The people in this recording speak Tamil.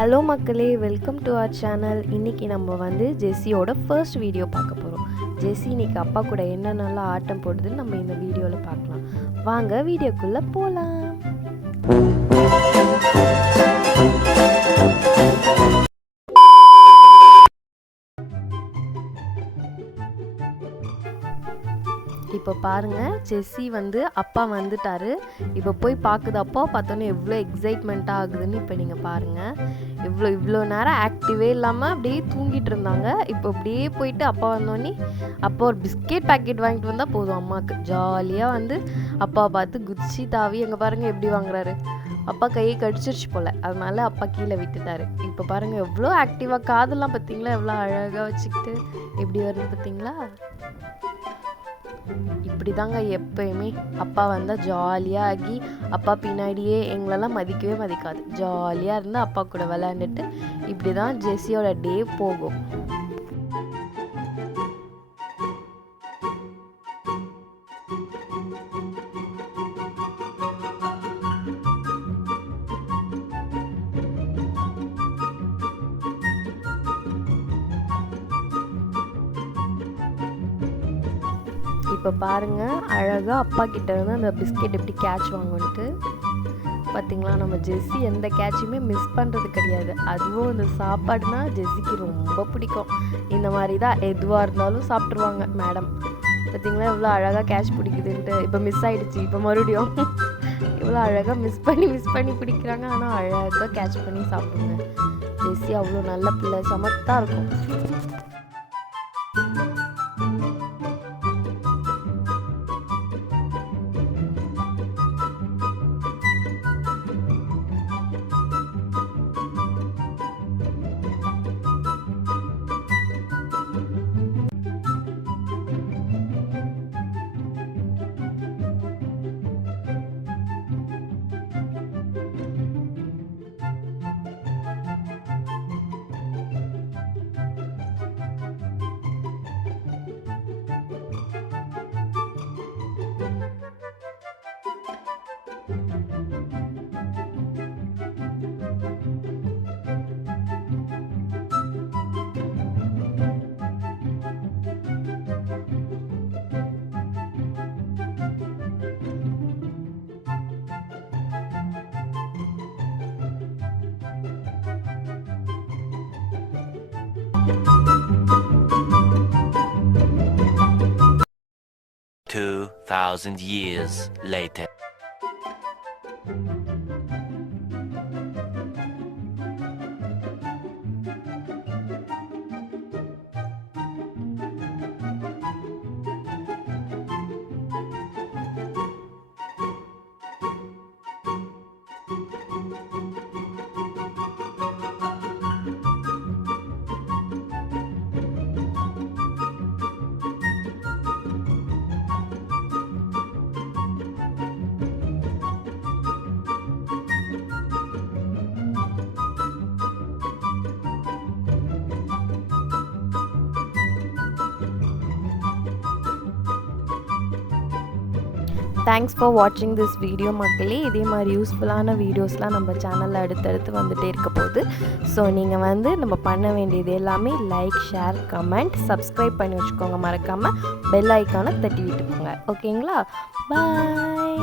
ஹலோ மக்களே, வெல்கம் டு அவர் சேனல். இன்றைக்கி நம்ம வந்து ஜெஸ்ஸியோட ஃபர்ஸ்ட் வீடியோ பார்க்க போகிறோம். ஜெஸ்ஸி இன்றைக்கி அப்பா கூட என்னென்னலாம் ஆட்டம் போடுதுன்னு நம்ம இந்த வீடியோவில் பார்க்கலாம். வாங்க வீடியோக்குள்ளே போகலாம். இப்போ பாருங்கள், ஜெஸ்ஸி வந்து அப்பா வந்துட்டார். இப்போ போய் பார்க்குது. அப்பா பார்த்தோன்னே எவ்வளோ எக்ஸைட்மெண்ட்டாக ஆகுதுன்னு இப்போ நீங்கள் பாருங்கள். இவ்வளோ நேரம் ஆக்டிவே இல்லாமல் அப்படியே தூங்கிட்டு இருந்தாங்க. இப்போ அப்படியே போயிட்டு அப்பா வந்தோடனே அப்பா ஒரு பிஸ்கெட் பேக்கெட் வாங்கிட்டு வந்தால் போதும், அம்மாவுக்கு ஜாலியாக வந்து அப்பாவை பார்த்து குச்சி தாவி அங்கே பாருங்கள் எப்படி வாங்குறாரு. அப்பா கையை கடிச்சிருச்சு போல், அதனால அப்பா கீழே விட்டுட்டாரு. இப்போ பாருங்கள் எவ்வளோ ஆக்டிவாக, காதெல்லாம் பார்த்தீங்களா எவ்வளோ அழகாக வச்சுக்கிட்டு எப்படி வருது பார்த்தீங்களா. இப்படி தாங்க எப்பயுமே அப்பா வந்தால் ஜாலியாக ஆகி அப்பா பின்னாடியே எங்களெல்லாம் மதிக்கவே மதிக்காது. ஜாலியாக இருந்து அப்பா கூட விளையாண்டுட்டு இப்படி தான் ஜெஸ்ஸியோட டே போகும். இப்போ பாருங்கள், அழகாக அப்பா கிட்ட இருந்து அந்த பிஸ்கெட் எப்படி கேட்ச் வாங்கன்ட்டு. பார்த்திங்களா, நம்ம ஜெஸ்ஸி எந்த கேட்சுமே மிஸ் பண்ணுறது கிடையாது. அதுவும் இந்த சாப்பாடுனா ஜெஸ்ஸிக்கு ரொம்ப பிடிக்கும். இந்த மாதிரி தான் எதுவாக இருந்தாலும் சாப்பிட்ருவாங்க மேடம். பார்த்திங்களா எவ்வளோ அழகாக கேட்ச் பிடிக்குதுன்ட்டு. இப்போ மிஸ் ஆகிடுச்சு, இப்போ மறுபடியும் இவ்வளோ அழகாக மிஸ் பண்ணி பிடிக்கிறாங்க. ஆனால் அழகாக கேட்ச் பண்ணி சாப்பிடுங்க. ஜெஸ்ஸி அவ்வளோ நல்ல பிள்ளை, சமத்தாக இருக்கும். Thousand years later. Thanks for வாட்சிங் திஸ் வீடியோ மக்களே. இதே மாதிரி யூஸ்ஃபுல்லான வீடியோஸ்லாம் நம்ம சேனலில் அடுத்தடுத்து வந்துகிட்டே இருக்க போகுது. ஸோ நீங்கள் வந்து நம்ம பண்ண வேண்டியது எல்லாமே லைக், ஷேர், கமெண்ட், சப்ஸ்கிரைப் பண்ணி வச்சுக்கோங்க. மறக்காமல் பெல் ஐக்கானை தட்டி விட்டுக்கோங்க. ஓகேங்களா? பாய்.